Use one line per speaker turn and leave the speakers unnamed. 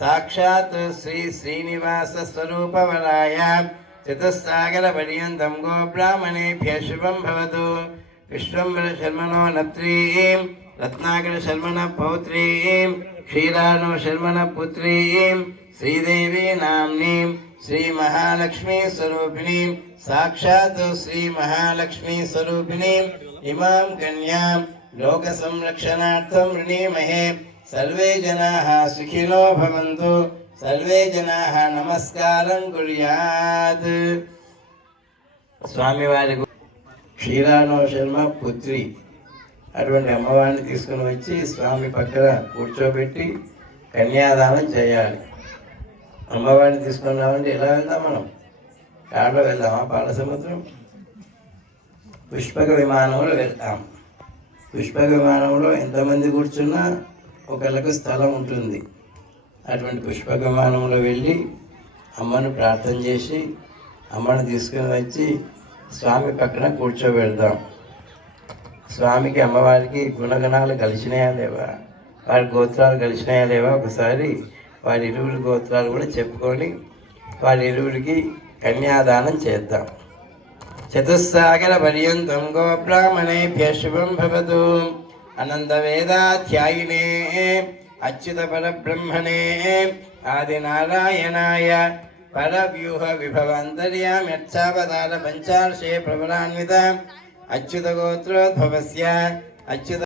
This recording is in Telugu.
సాక్షాత్ శ్రీ శ్రీనివాస స్వరూపవరాయ చతుస్సాగర పర్యంతం గోబ్రాహ్మణేభ్య శుభం భవతు. విశ్వంబర శర్మణో నత్రీం రత్నాకర శర్మణ పౌత్రీం క్షీరాణు శర్మణ పుత్రీం శ్రీదేవి నామ్నీం శ్రీ మహాలక్ష్మీ స్వరూపిణీం సాక్షాత్ శ్రీ మహాలక్ష్మీ స్వరూపిణీం. ఇమాం కన్యాం లోక సంరక్షణార్థం రుణీమహే సర్వే జనా సుఖినో భవంతు. సర్వే జనా నమస్కారం కుర్యాత్. స్వామివారి గు- క్షీరానో శర్మ పుత్రి అటువంటి అమ్మవారిని తీసుకుని వచ్చి స్వామి పక్కన కూర్చోబెట్టి కన్యాదానం చేయాలి. అమ్మవారిని తీసుకుని ఎలా వెళ్దాం మనం? కారులో వెళ్దామా? పాలసముద్రం పుష్పక విమానంలో వెళ్తాం. పుష్పక విమానంలో ఎంతమంది కూర్చున్నా ఒకళ్ళకు స్థలం ఉంటుంది. అటువంటి పుష్పగమానంలో వెళ్ళి అమ్మను ప్రార్థన చేసి అమ్మను తీసుకుని వచ్చి స్వామి పక్కన కూర్చోబెడదాం. స్వామికి అమ్మవారికి గుణగణాలు కలిసినాయా లేవా? వారి గోత్రాలు కలిసినాయా లేవా? ఒకసారి వారి ఇరువురి గోత్రాలు కూడా చెప్పుకొని వారి ఇరువురికి కన్యాదానం చేద్దాం. చతుస్సాగర పర్యంతం గో శుభం భవతు. అనంత వేదాధ్యాయినే అచ్యుత పరబ్రహ్మణే ఆదినారాయణాయ పరవ్యూహ విభవాంతర్యామ్యర్థావతార పంచార్షే ప్రబలాన్విత అచ్యుత గోత్రోద్భవస్య అచ్యుత